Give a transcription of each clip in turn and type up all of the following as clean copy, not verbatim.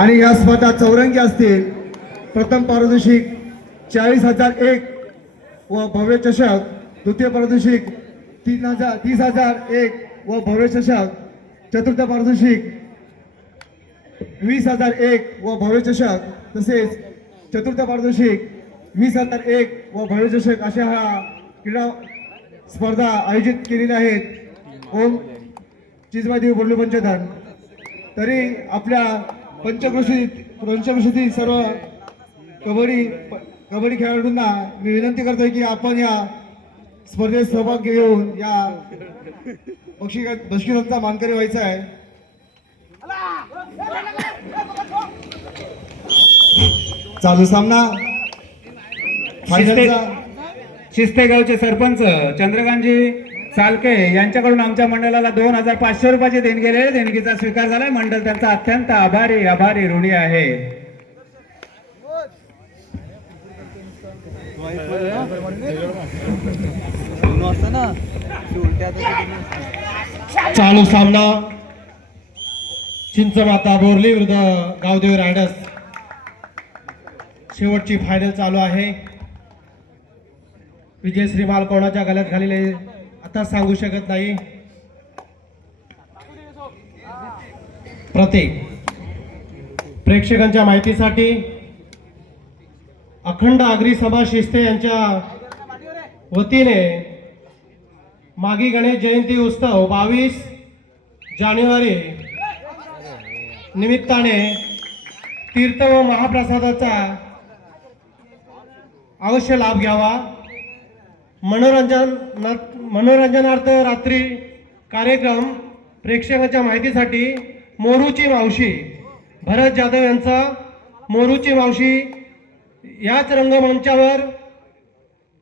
आणि या स्पर्धा चौरंगी असतील। प्रथम पारितोषिक 40,001 व भव्य चषक, द्वितीय पारितोषिक 30,001 व भव्य चषक, चतुर्थ पारितोषिक 20,001 व भव्य चषक, तसेच चतुर्थ पारितोषिक 20,001 व भव्य चषक अशा हा क्रीडा स्पर्धा आयोजित केलेल्या आहेत ओम चिजबादेव बोर्डले पंचधन। तरी आपल्या पंचक्रोशीतील सर्व कबड्डी खेळाडूंना मी विनंती करतोय की आपण या स्पर्धेत सहभाग घेऊन या बक्षिसांचा मानकरी व्हायचा आहे। चालू सामना शिस्तेगावचे सरपंच चंद्रकांतजी सालके यांच्याकडून आमच्या मंडळाला 2,500 रुपयाचे देणगी गेले। देणगीचा स्वीकार झालाय। मंडळ त्यांचा अत्यंत आभारी ऋणी आहे। चालू सामना चिंचमाता बोर्ली विरुद्ध गावदेवी रायडर्स, शेवटची फायनल चालू आहे। विजयश्री माल कोणाच्या गळ्यात घालेले आता सांगू शकत नाही। प्रत्येक प्रेक्षकांच्या माहितीसाठी अखंड आगरी सभा शिस्ते यांच्या वतीने मागी गणेश जयंती उत्सव 22 जानेवारी निमित्ताने तीर्थ व महाप्रसादाचा अवश्य लाभ घ्यावा। मनोरंजनार्थ रात्री कार्यक्रम प्रेक्षकांच्या माहितीसाठी मोरूची मावशी भरत जाधव यांचा मोरूची मावशी याच रंगमंचावर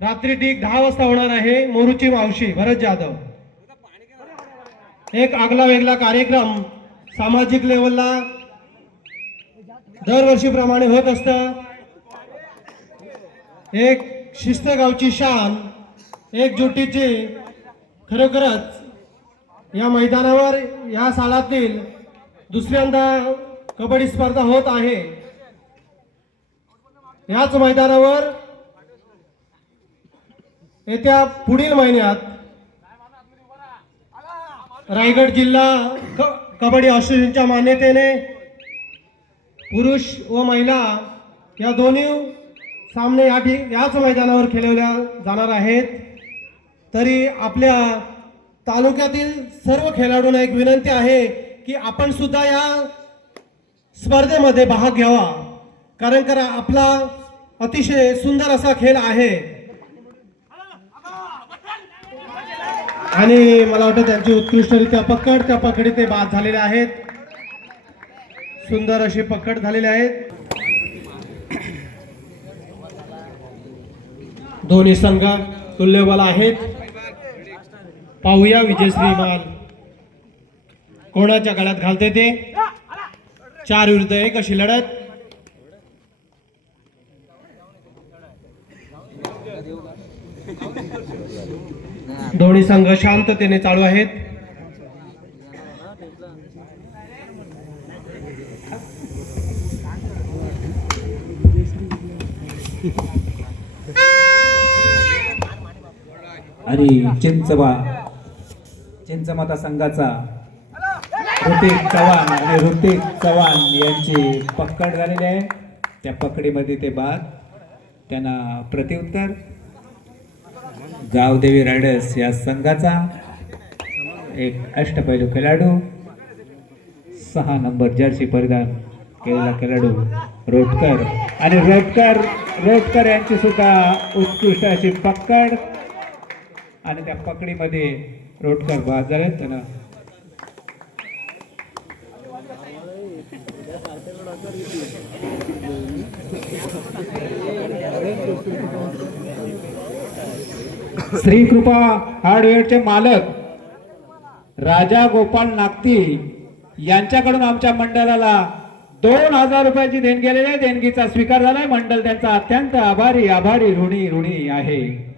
रात्री ठीक 10 वाजता होणार आहे। मोरूची मावशी भरत जाधव एक आगला वेगळा कार्यक्रम सामाजिक लेवलला दरवर्षीप्रमाणे होत असतं। एक शिस्त गावची शान एकजुटीची खरोखरच या मैदानावर या सालातील दुसऱ्यांदा कबड्डी स्पर्धा होत आहे। याच मैदानावर येत्या पुढील महिन्यात रायगड जिल्हा कबड्डी असोसिएशनच्या मान्यतेने पुरुष व महिला या दोन्ही सामने याच मैदानावर खेळवल्या जाणार आहेत। तरी आपल्या तालुक्यातील सर्व खेळाडूंना एक विनंती आहे की आपण सुद्धा या स्पर्धेमध्ये भाग घ्यावा, कारण आपला अतिशय सुंदर असा खेळ आहे। आणि मला वाटतं त्यांची उत्कृष्टरित्या त्या पकडी ते बाद झालेले आहेत। सुंदर अशी पकड झालेली आहेत। दोन्ही संघ तुल्यबल आहेत। पाहूया विजयश्री माल कोणाच्या गळ्यात घालते ते। 4 विरुद्ध 1 अशी लढत। दोन्ही संघ शांततेने चालू आहेत। आणि चिंचमाता संघाचा ऋतिक चव्हाण यांची पकड झालेली आहे। त्या पकडीमध्ये ते बाद, त्यांना प्रत्युत्तर गावदेवी रायडर्स या संघाचा एक अष्टपैलू खेळाडू 6 नंबर जर्सी परिधान केलेला खेळाडू रोटकर आणि रोटकर यांची सुद्धा उत्कृष्ट अशी पकड आणि त्या पकडीमध्ये रोटकर बाद झाले। त्यांना श्री कृपा हार्डवेअरचे मालक राजा गोपाल नागती यांच्याकडून आमच्या मंडळाला 2,000 रुपयाची देणगी गेलेली आहे। देणगीचा स्वीकार झालाय। मंडळ त्यांचा अत्यंत आभारी ऋणी आहे।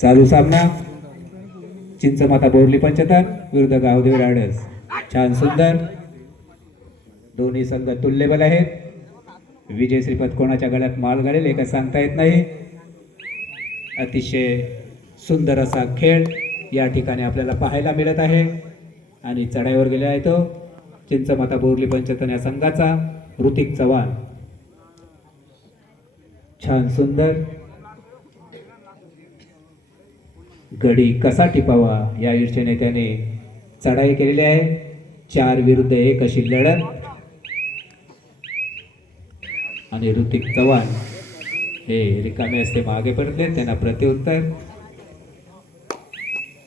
चालू सामना चिंचमाता बोरली पंचतन विरुद्ध गावदेवी रायडर्स. छान सुंदर दोन्ही संघ तुल्यबल आहेत. विजय श्रीपद कोणाच्या गळ्यात माल घालेल हे काय सांगता येत नाही. अतिशय सुंदर असा खेळ या ठिकाणी आपल्याला पाहायला मिळत आहे. आणि चढाईवर गेले आहे तो चिंचमाता बोरली पंचतन या संघाचा ऋतिक चव्हाण. छान सुंदर गडी कसा टिपावा या ईर्षेने त्याने चढाई केलेली आहे. 4 विरुद्ध 1 अशी लढत. आणि ऋतिक चव्हाण हे रिकामे असते मागे परतले. त्यांना प्रत्युत्तर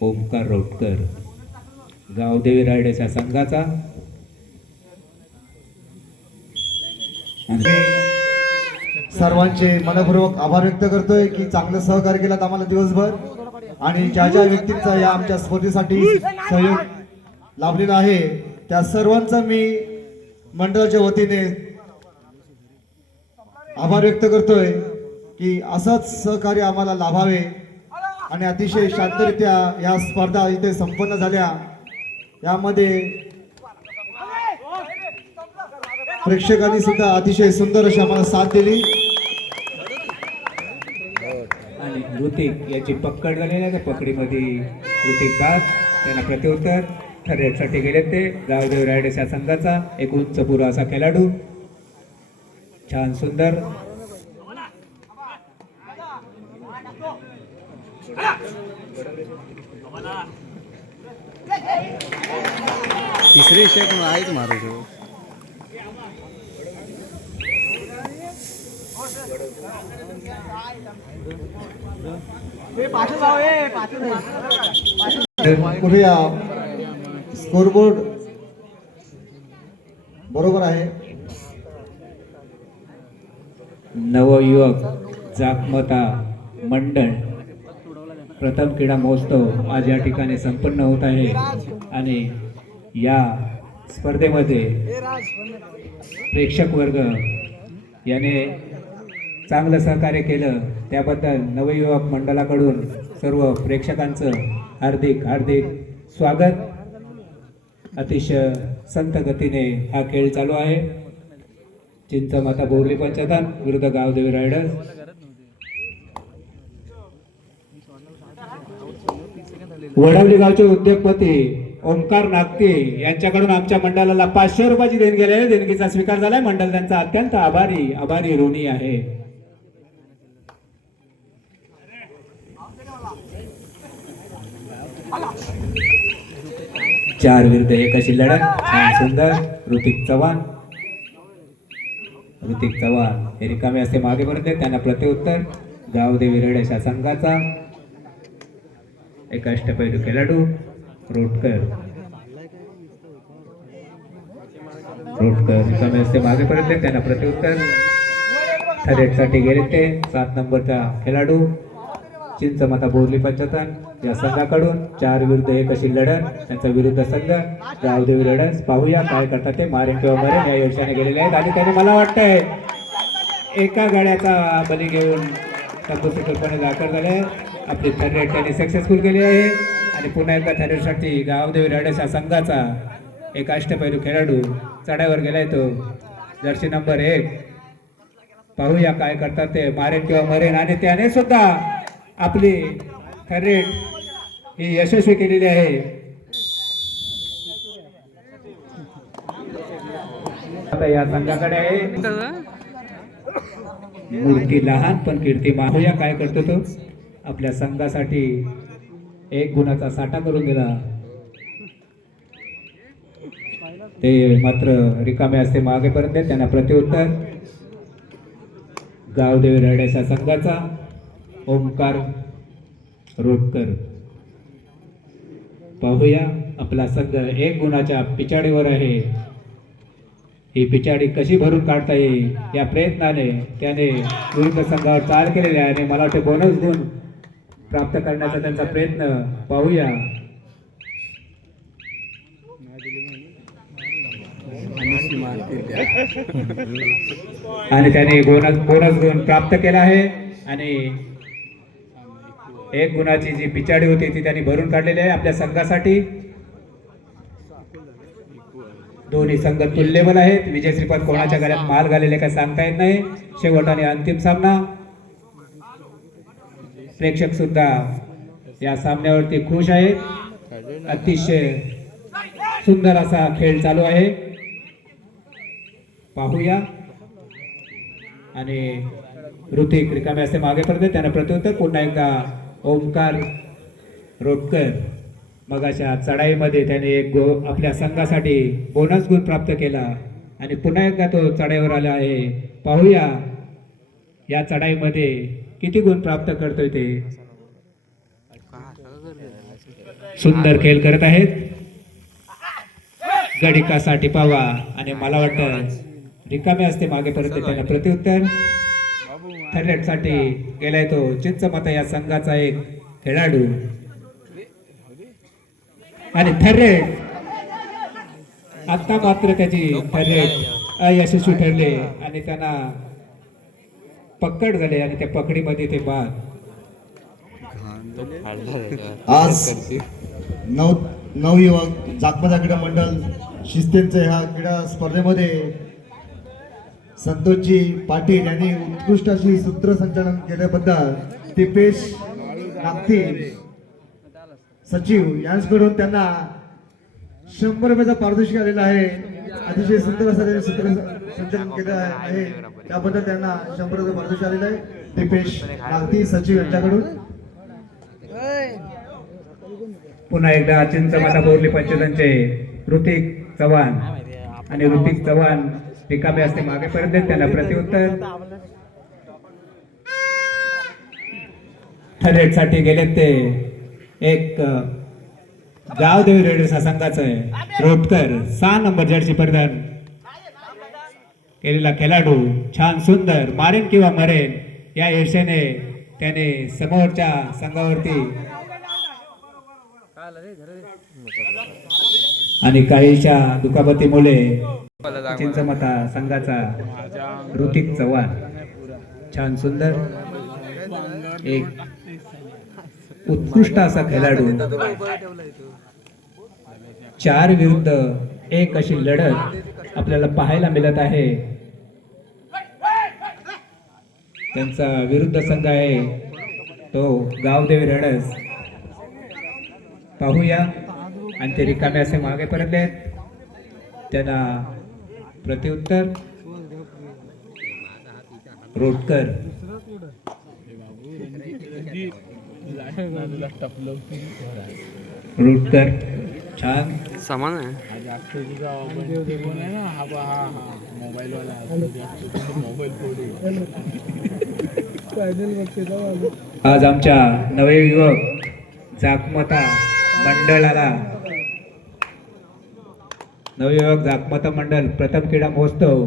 ओमकार रोटकर गावदेवी रायडर्स या संघाचा. सर्वांचे मनपूर्वक आभार व्यक्त करतोय की चांगलं सहकार्य केलं आम्हाला दिवसभर. आणि ज्या ज्या व्यक्तींचा या आमच्या स्पर्धेसाठी सहयोग लाभलेला आहे त्या सर्वांचा मी मंडळाच्या वतीने आभार व्यक्त करतोय की असंच सहकार्य आम्हाला लाभावे. आणि अतिशय शांतरित्या या स्पर्धा इथे संपन्न झाल्या. यामध्ये प्रेक्षकांनी सुद्धा अतिशय सुंदर अशी आम्हाला साथ दिली. आणि ऋतिक याची पकड झालेली आहे. त्या पकडीमध्ये ऋतिक बाद. त्यांना प्रत्युत्तर थर्डसाठी गेले ते गावदेवी रायडर्स या संघाचा एक उंच पुरा असा खेळाडू. छान सुंदर तिसरी शेक आहेच मारू तो. पुढे स्कोरबोर्ड बरोबर आहे. नवयुवक जागमता मंडळ प्रथम क्रीडा महोत्सव आज या ठिकाणी संपन्न होत आहे. आणि या स्पर्धेमध्ये प्रेक्षक वर्ग याने चांगलं सहकार्य केलं त्याबद्दल नवयुवक मंडळाकडून सर्व प्रेक्षकांचं हार्दिक हार्दिक स्वागत. अतिशय संत गतीने हा खेळ चालू आहे. चिंचमाता बोरली पंचतन विरुद्ध गावदेवी रायडर्स. वडवली गावचे उद्योगपती ओमकार नागते यांच्याकडून आमच्या मंडळाला 500 रुपयाची देणगी आहे. देणगीचा स्वीकार झालाय. मंडळ त्यांचा अत्यंत आभारी ऋणी आहे. चार विरुद्ध 1 अशी लढत. छान सुंदर ऋतिक चव्हाण हे रिकामे असते मागे परतले. त्यांना प्रत्युत्तर गावदेवी रायडर्स या संघाचा एक अष्टपैलू खेळाडू रोटकर रिकामे असते मागे परतले. त्यांना प्रत्युत्तर थर्डसाठी गेले ते 7 नंबरचा खेळाडू चिंचमाता बोरली पंचतन या संघाकडून 4 विरुद्ध 1 अशी लढत. त्यांचा विरुद्ध संघ गावदेवी रायडर्स. पाहूया काय करतात ते. मारेन किंवा मरेन या योजनेने गेलेले आहेत. आणि त्याने मला वाटतंय एका गाड्याचा बली घेऊन तंबूपणे दाखल झाले. आपली थर्ड त्यांनी सक्सेसफुल केली आहे. आणि पुन्हा एकदा थर्डसाठी गावदेवी रायडर्स या संघाचा एक अष्टपैलू खेळाडू चढाईवर गेलाय तो जर्सी नंबर 1. पाहूया काय करतात ते. मारेन किंवा मरेन. आणि त्याने सुद्धा आपली थर्ड ही यशस्वी केलेली आहे. आता या संघाकडे आहे मूर्ती लहान पण कीर्ती. पाहूया काय करतो तो. आपल्या संघासाठी 1 गुणाचा साठा करून दिला. ते मात्र रिकामे असते मागे पर्यंत. त्यांना प्रत्युत्तर गावदेवी रायडर्स या संघाचा ओमकार रोटकर. पाहूया आपला संघ 1 गुणाच्या पिछाडीवर आहे. ही पिछाडी कशी भरून काढता येईल या प्रयत्नाने त्याने विरुद्ध संघावर चाल केलेली आहे. आणि मला वाटते बोनस गुण प्राप्त करण्याचा त्यांचा प्रयत्न. पाहूया आणि त्याने बोनस गुण प्राप्त केला आहे. आणि एक गुणाची जी पिछाडी होती ती त्यांनी भरून काढलेली आहे आपल्या संघासाठी. दोन्ही संघ तुल्यबल आहेत. विजय श्रीपाद कोणाच्या गळ्यात माल घालेले काय सांगता येत नाही. शेवट आणि अंतिम सामना. प्रेक्षक सुद्धा या सामन्यावरती खुश आहेत. अतिशय सुंदर असा खेळ चालू आहे. पाहूया. आणि ऋतिक रिकामे असे मागे पडते त्यांना प्रत्युत्तर. पुन्हा एकदा ओमकार रोटकर मगाच्या चढाईमध्ये त्याने एक आपल्या संघासाठी बोनस गुण प्राप्त केला आणि पुन्हा एकदा तो चढाईवर आला आहे. पाहूया या चढाईमध्ये किती गुण प्राप्त करतोय ते. सुंदर खेळ करत आहेत. गडिकासाठी पावा आणि मला वाटतं रिकामे असते मागे परत त्यांना प्रत्युत्तर. थर्ड साठी गेलाय तो चिंचमता या संघाचा एक खेळाडू आणि थर्ड आता मात्र त्याची थर्ड अयशस्वी ठरले आणि त्यांना पकड झाले आणि त्या पकडीमध्ये ते बाद. आज नवयुवक जागपदा क्रीडा मंडळ शिस्तेंचे ह्या क्रीडा स्पर्धेमध्ये संतोषजी पाटील यांनी उत्कृष्ट अशी सूत्रसंचालन केल्याबद्दल दीपेश नागती सचिव यांच्याकडून त्यांना 100 रुपयाचा पारितोषिक आलेला आहे. अतिशय सुंदर असं त्यांनी सूत्रसंचालन केलं आहे त्याबद्दल त्यांना 100 रुपयाचा पारितोषिक आलेला आहे. दीपेश नागती सचिव यांच्याकडून. पुन्हा एकदा चिंचमाता बोरली पंचदांचे ऋतिक चव्हाण आणि ऋतिक चव्हाण रिकामे असते मागे परत त्यांना प्रत्युत्तर. थर्ड साठी गेले ते एक गावदेवी रेडर्स संघाचं आहे रोटकर 6 नंबर जर्सी परिधान केलेला खेळाडू. छान सुंदर मारेन किंवा मरेन या ईर्षेने त्याने समोरच्या संघावरती आणि काहीच्या दुखापतीमुळे चिंचमता संघाचा ऋतिक चव्हाण छान सुंदर एक उत्कृष्ट असा खेळाडू. 4 विरुद्ध 1 अशी लढत आपल्याला पाहायला मिळत आहे. त्यांचा विरुद्ध संघ आहे तो गावदेवी रेडर्स. पाहूया आणि ते रिकामे असे मागे परतले त्यांना प्रत्युत्तर. रोटकर रोटकर छान समान आहे. आज आमच्या नवयुवक जागमता मंडळाला नवयुवक जागमता मंडळ प्रथम क्रीडा महोत्सव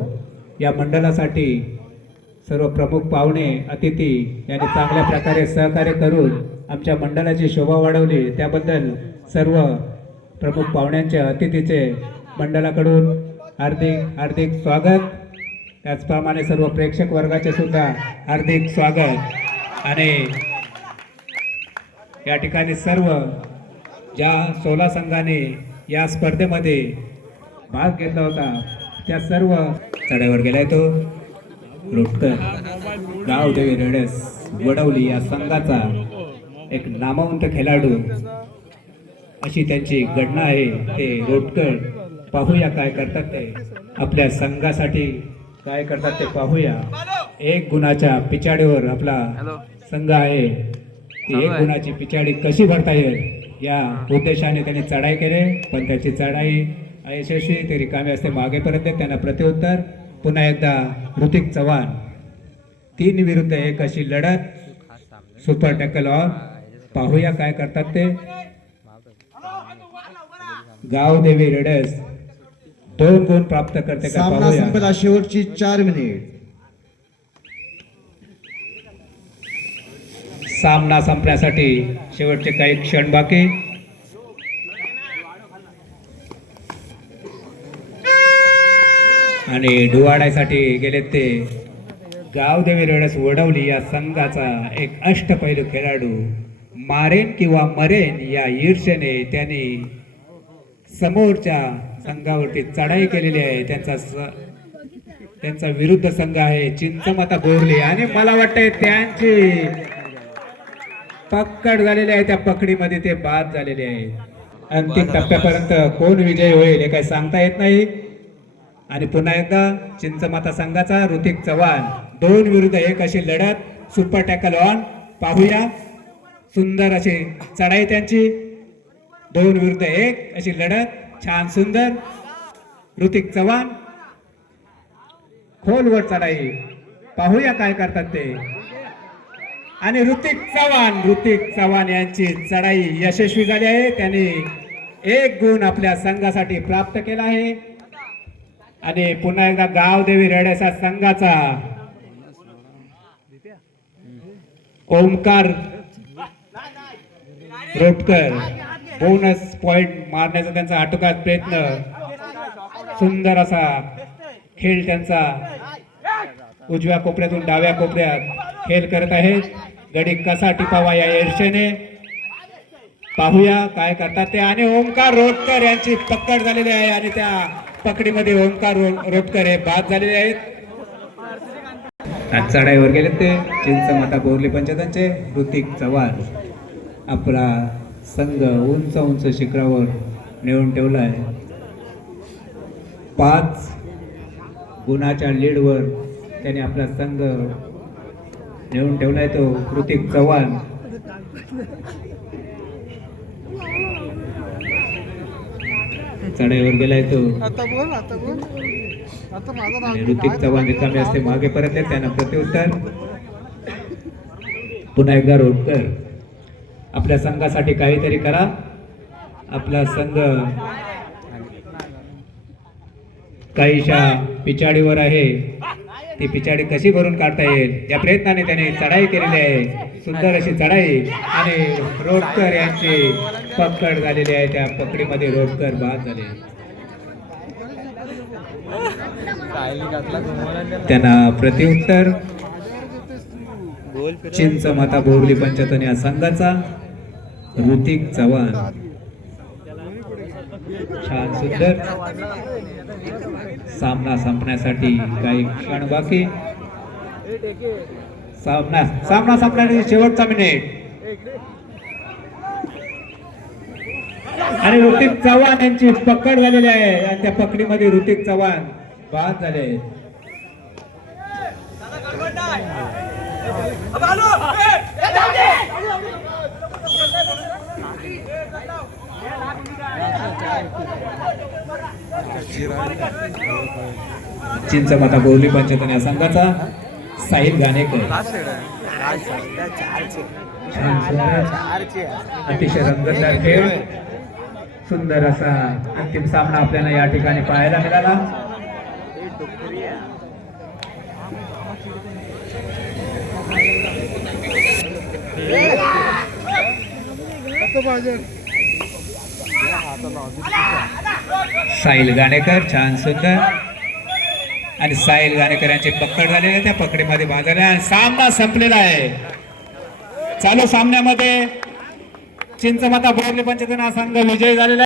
या मंडळासाठी सर्व प्रमुख पाहुणे अतिथी यांनी चांगल्या प्रकारे सहकार्य करून आमच्या मंडळाची शोभा वाढवली त्याबद्दल सर्व प्रमुख पाहुण्यांचे अतिथीचे मंडळाकडून हार्दिक हार्दिक स्वागत. त्याचप्रमाणे सर्व प्रेक्षक वर्गाचे सुद्धा हार्दिक स्वागत. आणि या ठिकाणी सर्व ज्या 16 संघाने या स्पर्धेमध्ये भाग घेतला होता त्या सर्व चढाईवर गेलाय तो रोटकर. गावदेवी रेडर्स वडवली या संघाचा एक नामवंत खेळाडू अशी त्यांची गणना आहे. ते रोटकर पाहूया काय करतात ते आपल्या संघासाठी काय करतात ते पाहूया. 1 गुणाच्या पिछाडीवर आपला संघ आहे. ती 1 गुणाची पिछाडी कशी भरता येईल या उद्देशाने त्यांनी चढाई केली पण त्याची चढाई अयशस्वी. ते रिकामे असते मागे परत त्यांना प्रत्युत्तर. पुन्हा एकदा ऋतिक चव्हाण 3 विरुद्ध 1 अशी लढत सुपर टॅकल ऑफ. पाहूया काय करतात ते. गावदेवी रेडर्स 2 गुण प्राप्त करते का सामना पाहूया. संपला. शेवटची 4 मिनिट. सामना संपण्यासाठी शेवटचे काही क्षण बाकी. आणि डुवाडायसाठी गेले ते गावदेवी रेडर्स वडवली या संघाचा एक अष्टपैलू खेळाडू मारेन किंवा मरेन या ईर्ष्येने त्यांनी समोरच्या संघावरती चढाई केलेली आहे. त्यांचा विरुद्ध संघ आहे चिंचमाता बोरली आणि मला वाटतंय त्यांची पकड झालेली आहे. त्या पकडीमध्ये ते बाद झालेले आहे. अंतिम टप्प्यापर्यंत कोण विजयी होईल हे काही सांगता येत नाही. आणि पुन्हा एकदा चिंचमाता संघाचा ऋतिक चव्हाण 2 विरुद्ध 1 अशी लढत. सुपर टॅकल ऑन पाहूया. सुंदर अशी चढाई त्यांची. 2 विरुद्ध 1 अशी लढत. छान सुंदर. ऋतिक चव्हाण खोलवर चढाई. पाहूया काय करतात ते. आणि ऋतिक चव्हाण यांची चढाई यशस्वी झाली आहे. त्यांनी 1 गुण आपल्या संघासाठी प्राप्त केला आहे. आणि पुन्हा एकदा गावदेवी रेड्याच्या संघाचा ओमकार रोटकर बोनस पॉइंट मारण्याचा त्यांचा आटोकाट प्रयत्न. सुंदर असा खेळ त्यांचा. उजव्या कोपऱ्यातून डाव्या कोपऱ्यात खेळ करत आहेत. गडी कसा टिपावा या ईर्ष्येने. पाहूया काय करतात ते. आणि ओमकार रोटकर यांची पकड झालेली आहे आणि त्या पकडीमध्ये ओमकार रोटकर हे बाद झालेले आहेत. आज चढाईवर गेले ते चिंचमाता बोरली पंचायतांचे ऋतिक चव्हाण. आपला संघ उंच उंच शिखरावर नेऊन ठेवला आहे. 5 गुणाच्या लीडवर त्याने आपला संघ नेऊन ठेवलाय तो ऋतिक चव्हाण. चढाईवर गेलाय तो. ऋतिक चव्हाण रिकामे असते मागे परतले. त्यांना प्रत्युत्तर. पुन्हा एकदा रोटकर आपल्या संघासाठी काहीतरी करा. आपला संघ काहीशा पिछाडीवर आहे. ती पिछाडी कशी भरून काढता येईल या प्रयत्नाने त्याने चढाई केलेली आहे. सुंदर अशी चढाई. आणि रोटकर यांची पकड झालेली आहे. त्या पकडीमध्ये रोटकर बाद झाले. त्यांना प्रत्युत्तर चिंचमाता बोरली पंचायत या संघाचा ऋतिक चव्हाण. छान सुंदर. सामना संपण्यासाठी काही क्षण बाकी. सामना संपण्यासाठी शेवटचा मिनिट. आणि ऋतिक चव्हाण यांची पकड झालेली आहे आणि त्या पकडीमध्ये ऋतिक चव्हाण बाद झाले. चिंचमाता बोरली पंचायत या संघाचा साहिल गाणेकर. अतिशय रंगतदार खेळ. सुंदर असा अंतिम सामना आपल्याला या ठिकाणी पाहायला मिळाला. साहिल गाणेकर छान सुंदर. आणि साहिल गाणेकर यांची पकड झालेली आहे. त्या पकडीमध्ये बाजार आहे. सामना संपलेला आहे. चालू सामन्यामध्ये चिंचमाता बोरली पंचायत संघ विजयी झालेला आहे.